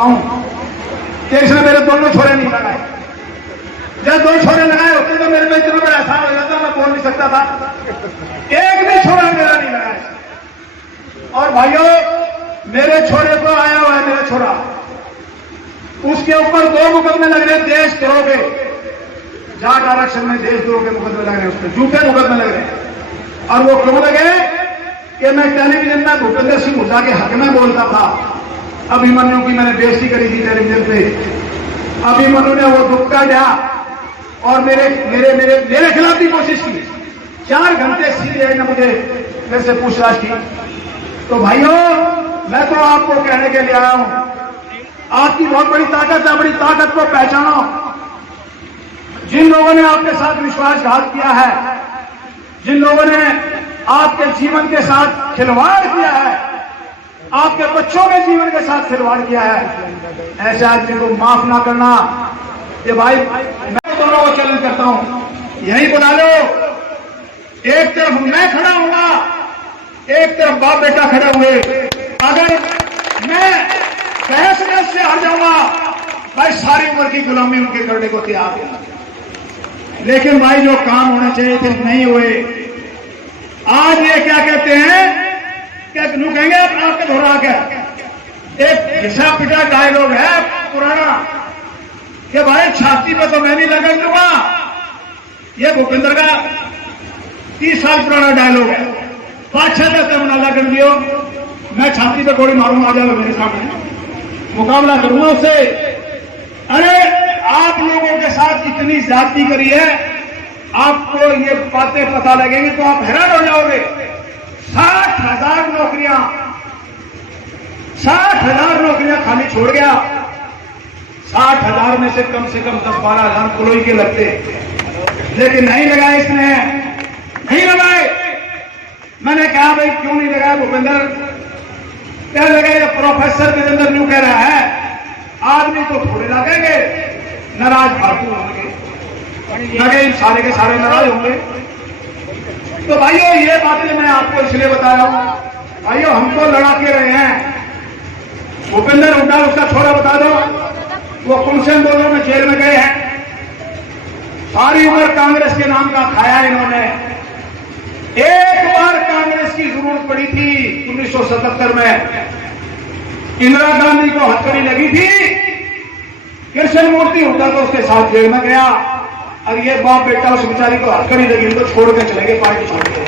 बताऊं कि इसने मेरे दोनों छोरे नहीं लगाए। जब दो छोरे लगाए होते तो मेरे को इतना बड़ा एहसास हो जाता, मैं बोल नहीं सकता था। एक भी छोरा मेरा नहीं लगाया। और भाइयों, मेरे छोरे को आया हुआ है, मेरा छोरा, उसके ऊपर 2 मुकदमे लग रहे, देशद्रोह के, जाट आरक्षण में देशद्रोह के मुकदमे लग रहे, उस पर झूठे मुकदमे लग रहे। और वो क्यों लगे कि मैं टेलीविजन में भूपेंद्र सिंह हुड्डा के हक में बोलता था। अभिमन्यु की मैंने बेइज्जती करी थी टेलीविजन पे। अभिमन्यु ने वो दुखता दिया और मेरे मेरे मेरे मेरे खिलाफ भी कोशिश की। 4 घंटे सीधे ने मुझे मेरे से पूछताछ की। तो भाइयों, मैं तो आपको कहने के लिए आया हूं, आपकी बहुत बड़ी ताकत है, बड़ी ताकत को पहचानो। जिन लोगों ने आपके साथ विश्वासघात किया है, जिन लोगों ने आपके जीवन के साथ खिलवाड़ किया है, आपके बच्चों के जीवन के साथ खिलवाड़ किया है, ऐसे आदमी को माफ ना करना। ये भाई, मैं दोनों को चैलेंज करता हूं, यही बुला लो। एक तरफ मैं खड़ा हूंगा, एक तरफ बाप बेटा खड़े हुए। अगर मैं बहस से हार जाऊंगा, भाई सारी उम्र की गुलामी उनके करने को तैयार है। लेकिन भाई जो काम होने चाहिए थे नहीं हुए। आज ये क्या कहते हैं, क्या कहेंगे आपके दोहरा के एक घिसा पिटा डायलॉग है पुराना कि भाई छाती पे तो मैं नहीं लगा दूंगा। ये भूपेंद्र का 30 साल पुराना डायलॉग है। 5-6 तक नाला कर दियो, मैं छाती पे गोली मारूंगा, आ जाओ मेरे सामने, मुकाबला करूंगा उससे। अरे आप लोगों के साथ इतनी ज्यादती करी है, आपको ये बातें पता लगेंगी तो आप हैरान हो जाओगे। 60,000 नौकरियां, 60,000 नौकरियां खाली छोड़ गया। 60,000 में से कम 10-12 हजार पुलोई के लगते, लेकिन नहीं लगाए इसने, नहीं लगाए। मैंने कहा भाई क्यों नहीं लगाया भूपेंद्र? क्या लगे, प्रोफेसर वीरेंद्र न्यू कह रहा है, आदमी को थोड़े लगेंगे, नाराज फालतू होंगे, लगे सारे के सारे नाराज होंगे। तो भाइयों, ये बातें मैं आपको इसलिए बता रहा हूं, भाइयों हमको लड़ा के रहे हैं। भूपेंद्र हुड्डा, उसका छोरा बता दो, वो कुलसेन बोलो में जेल में गए हैं। सारी उम्र कांग्रेस के नाम का खाया इन्होंने। एक बार कांग्रेस की जरूरत पड़ी थी 1977 में, इंदिरा गांधी को हथकड़ी लगी थी, कृष्णमूर्ति हुड्डा तो उसके साथ जेल में गया। और ये बाप बेटा उस बेचारी को हथकड़ी लगी, उनको छोड़ के चले गए, पार्टी छोड़ के।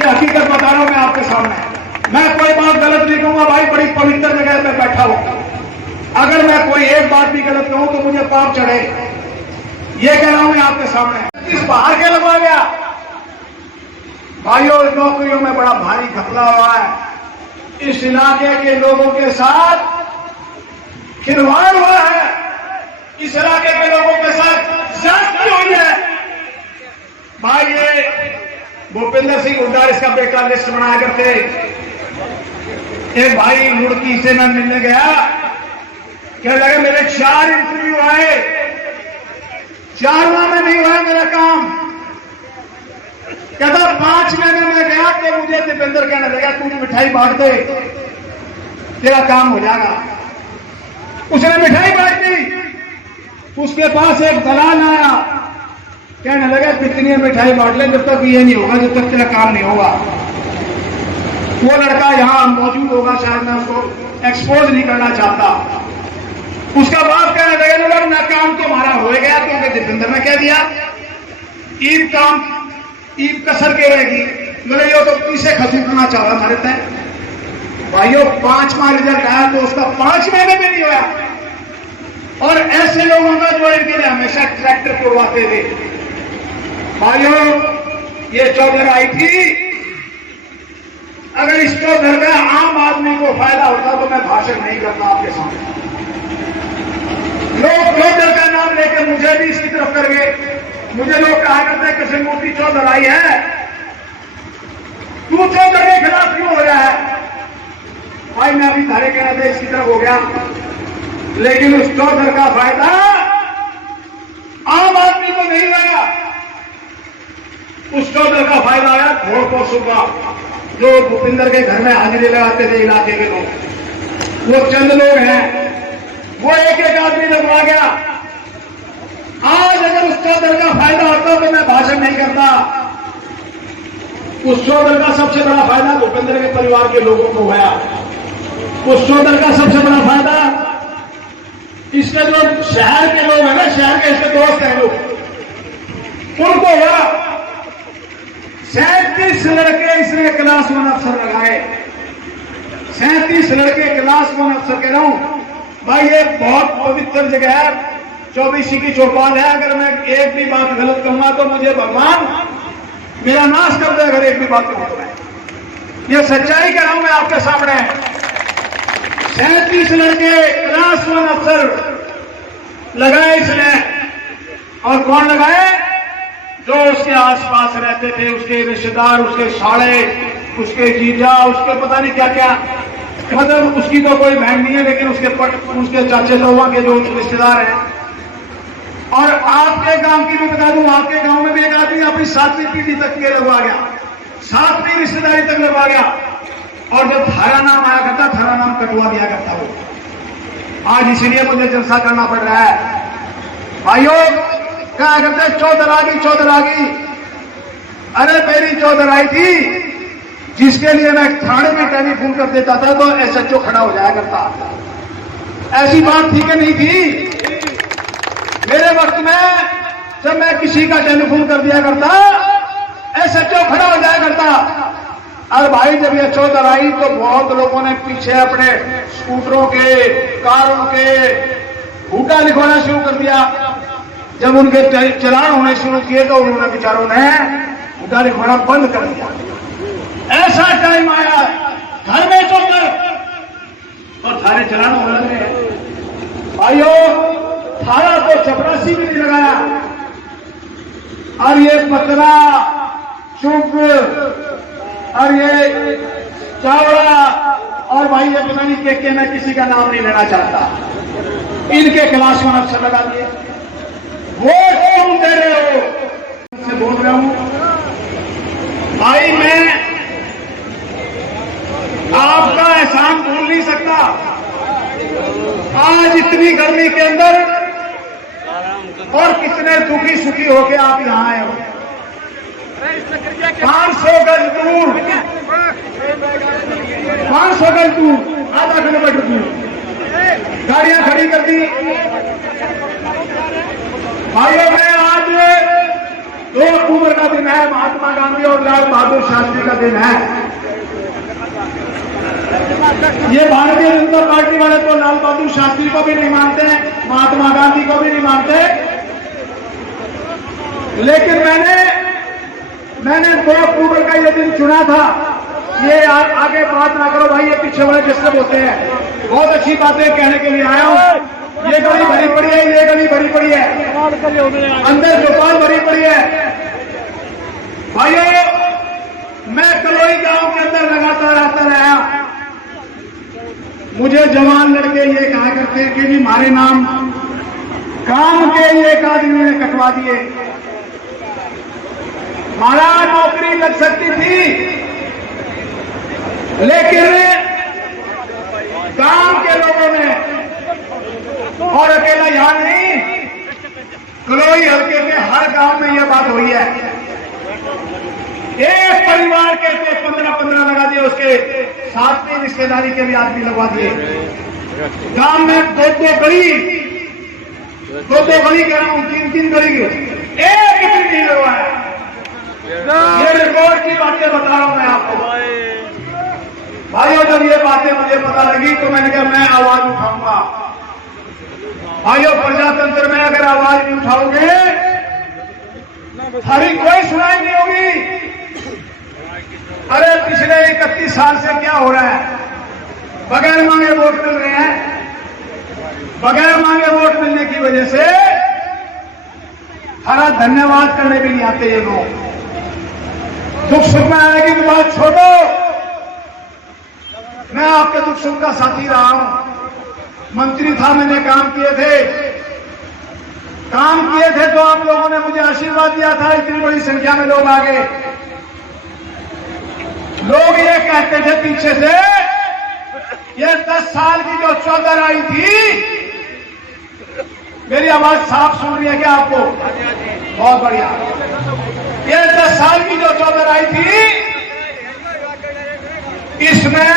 ये हकीकत बता रहा हूं मैं आपके सामने। मैं कोई बात गलत नहीं कहूंगा भाई, बड़ी पवित्र जगह पे बैठा हूं। अगर मैं कोई एक बात भी गलत कहूं तो मुझे पाप चढ़े, ये कह रहा हूं मैं आपके सामने। इस बाहर के लगवा गया। भाइयों, नौकरियों में बड़ा भारी घपला हुआ है। इस इलाके के लोगों के साथ खिलवाड़ हुआ है, इस इलाके के लोगों के साथ ज्यादती हुई है। भाई ये भूपेंद्र सिंह हुड्डा, इसका बेटा लिस्ट बनाया करते। एक भाई लुड़की से मैं मिलने गया, क्या लगे मेरे 4 इंटरव्यू आए, 4वां में नहीं हुआ मेरा काम। कहता 5 महीने में गया कि मुझे दीपेंद्र कहने लगा तू मिठाई बांट दे, तेरा काम हो जाएगा। उसने मिठाई बांट दी। उसके पास एक दलाल आया, कहने लगा कितनी मिठाई बांट ले, जब तक ये नहीं होगा, जब तक तेरा काम नहीं होगा। वो लड़का यहां मौजूद होगा, शायद मैं उसको एक्सपोज नहीं करना चाहता। उसका बाप कहने लगा ना काम तुम्हारा हो गया, क्योंकि दीपेंद्र ने कह दिया ईद काम, ईद कसर के रहेगी। बोले ये तो पीछे खत्म करना चाह रहा हमारे तय। भाइयों, 5वां रिजल्ट आया तो उसका 5 महीने में नहीं हुआ। और ऐसे लोगों का जो इनके लिए हमेशा ट्रैक्टर तोड़वाते थे। भाइयों, ये चौधरी आई थी, अगर इस चौधरी का आम आदमी को फायदा होता तो मैं भाषण नहीं करता आपके सामने। लोग चौधरी का नाम लेकर मुझे भी इसकी तरफ कर गए। मुझे लोग कहा करते हैं कृष्णमूर्ति चौधरी आई है, तू चौधरी के खिलाफ क्यों हो रहा है? भाई मैं अभी धारे कहना था इसकी तरफ हो गया, लेकिन उस चौधरी का फायदा आम आदमी को नहीं लगा। उस चौधरी का फायदा आया घोड़ पोषों का, जो भूपेंद्र के घर में हाजिरी लगाते थे इलाके के लोग। वो चंद लोग हैं वो एक एक आदमी लगवा गया। आज अगर उस चौधर का फायदा होता तो मैं भाषण नहीं करता। उस चौधर का सबसे बड़ा फायदा भूपेंद्र के परिवार के लोगों को हुआ। उस चौधर का सबसे बड़ा फायदा इसके जो शहर के लोग हैं ना, शहर के इसके दोस्त हैं लोग, उनको हुआ। 37 लड़के इसने क्लास 1 अफसर लगाए। 37 लड़के क्लास 1 अफसर कह रहा हूं भाई। ये बहुत पवित्र जगह है, 24 की चौपाल है। अगर मैं एक भी बात गलत कहूंगा तो मुझे भगवान मेरा नाश कर दे। अगर एक भी बात कहूंगा, ये सच्चाई कह रहा हूं मैं आपके सामने। 37 लड़के क्लास 1 अफसर लगाए इसने। और कौन लगाए? जो उसके आसपास रहते थे, उसके रिश्तेदार, उसके साले, उसके जीजा, उसके पता नहीं क्या क्या। मतलब उसकी तो कोई बहन नहीं है, लेकिन उसके चाचे लोगों के जो रिश्तेदार हैं। और आपके गांव की भी बता दूं, आपके गांव में भी एक आदमी अपनी 7वीं पीढ़ी तक के लगवा गया, 7वीं रिश्तेदारी तक लगवा गया। और जब थारा नाम आया करता, थारा नाम कटवा दिया करता वो। आज इसलिए मुझे जलसा करना पड़ रहा है भाइयों। क्या करते, चौधर आ गई, चौधर आ गई। अरे मेरी चौधर आई थी जिसके लिए मैं थाने में टेलीफोन कर देता था तो SHO खड़ा हो जाया करता। ऐसी बात थी कि नहीं थी? मेरे वक्त में जब मैं किसी का टेलीफोन कर दिया करता, SHO खड़ा हो जाया करता। और भाई जब ये चौधर आई तो बहुत लोगों ने पीछे अपने स्कूटरों के, कारों के हुक्का लिखवाना शुरू कर दिया। जब उनके चलान होने शुरू किए तो उन्होंने बेचारों ने हुक्का लिखवाना बंद कर दिया। ऐसा टाइम आया घर में चौधर और सारे चलान होने लगे। भाइयों थारा तो चपरासी भी नहीं लगाया। और ये पतला, चुप और ये चावड़ा और भाई ये पता नहीं के मैं किसी का नाम नहीं लेना चाहता, इनके क्लास 1 अफसर लगा दिए। वोट क्यों दे रहे हो? से बोल रहा हूं भाई, मैं आपका एहसान भूल नहीं सकता। आज इतनी गर्मी के अंदर और कितने दुखी सुखी होके आप यहां आए हो। 500 गज दूर, 500 गज दूर, आधा किलोमीटर दूर गाड़ियां खड़ी कर दी। भाइयों मैं आज 2 अक्टूबर का दिन है, महात्मा गांधी और लाल बहादुर शास्त्री का दिन है। ये भारतीय जनता पार्टी वाले तो लाल बहादुर शास्त्री को भी नहीं मानते, महात्मा गांधी को भी नहीं मानते। लेकिन मैंने 2 अक्टूबर का ये दिन चुना था। ये आगे बात ना करो भाई, ये पीछे वाले डिस्टर्ब होते हैं। बहुत अच्छी बातें कहने के लिए आया हूं। ये गली भरी पड़ी है, ये गली भरी पड़ी है, अंदर चौपाल भरी पड़ी है। भाइयों मैं कलोई गांव के अंदर लगातार आता रहा। मुझे जवान लड़के ये कहा करते हैं कि जी हमारे नाम काम के एक आदमी ने कटवा दिए, हमारा नौकरी लग सकती थी। लेकिन गांव के लोगों ने, और अकेला यहां नहीं, कलोई हल्के के हर गांव में यह बात हुई है। एक परिवार के 15-15 लगा दिए, उसके 7वीं रिश्तेदारी के भी आदमी लगवा दिए। गांव में 2-2 गली कह रहा हूं, 3-3 गली एक भी नहीं लगवाया। ये रिकॉर्ड की बातें बता रहा हूं मैं आपको। भाइयों जब ये बातें मुझे पता लगी तो मैंने कहा मैं आवाज उठाऊंगा। भाइयों प्रजातंत्र में अगर आवाज नहीं उठाओगे हमारी कोई सुनाई नहीं होगी। अरे पिछले 31 साल से क्या हो रहा है? बगैर मांगे वोट मिल रहे हैं। बगैर मांगे वोट मिलने की वजह से हमारा धन्यवाद करने भी नहीं आते ये लोग। दुख सुख में आने की बात छोड़ो, मैं आपके दुख सुख का साथी रहा हूं। मंत्री था, मैंने काम किए थे तो आप लोगों ने मुझे आशीर्वाद दिया था। इतनी बड़ी संख्या में लोग आ गए। लोग ये कहते थे पीछे से, ये 10 साल की जो चौधर आई थी मेरी आवाज साफ सुन रही है क्या आपको? बहुत बढ़िया। ये 10 साल की जो चौधर आई थी, इसमें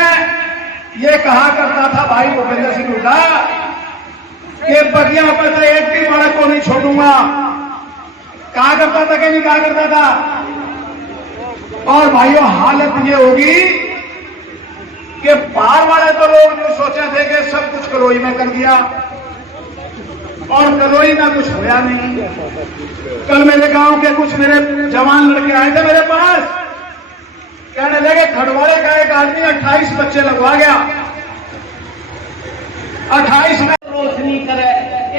ये कहा करता था भाई भूपेंद्र सिंह हुड्डा कि बगिया पर तो एक भी बालक को नहीं छोड़ूंगा। कहा करता था कि नहीं कहा करता था? और भाइयों हालत ये होगी कि बाहर वाले तो लोग जो सोचे थे कि सब कुछ कलोई में कर दिया, और कलोई में कुछ होया नहीं। कल मेरे गांव के कुछ मेरे जवान लड़के आए थे मेरे पास, कहने लगे खड़वाड़े का एक आदमी 28 बच्चे लगवा गया। 28 में रोशनी करे,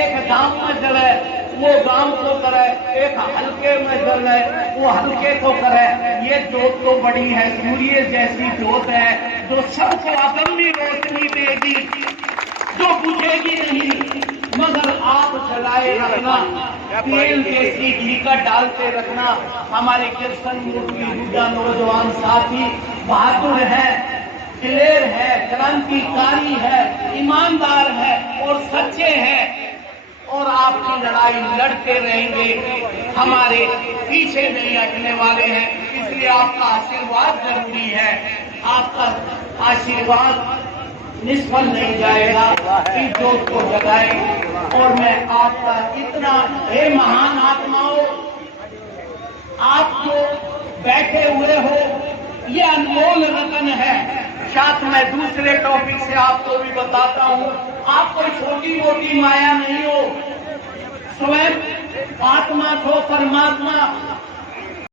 एक गांव में जले वो गांव को करे, एक हल्के में जले वो हल्के को करे। ये जोत तो बड़ी है, सूर्य जैसी जोत है जो सबको अगम्य रोशनी देगी, जो बुझेगी नहीं। मगर आप जलाए रखना, तेल देसी घी का डालते रखना। हमारे कृष्ण मूर्ति हुड्डा नौजवान साथी बहादुर है, दिलेर है, क्रांतिकारी है, ईमानदार है और सच्चे हैं, और आपकी लड़ाई लड़ते रहेंगे, हमारे पीछे नहीं हटने वाले हैं। इसलिए आपका आशीर्वाद जरूरी है। आपका आशीर्वाद निष्फल नहीं जाएगा। इस जोत को जगाए। और मैं आपका इतना, हे महान आत्माओं, आप जो बैठे हुए हो, ये अनमोल रतन है। साथ मैं दूसरे टॉपिक से आपको भी बताता हूँ, आप कोई छोटी मोटी माया नहीं हो, स्वयं आत्मा को परमात्मा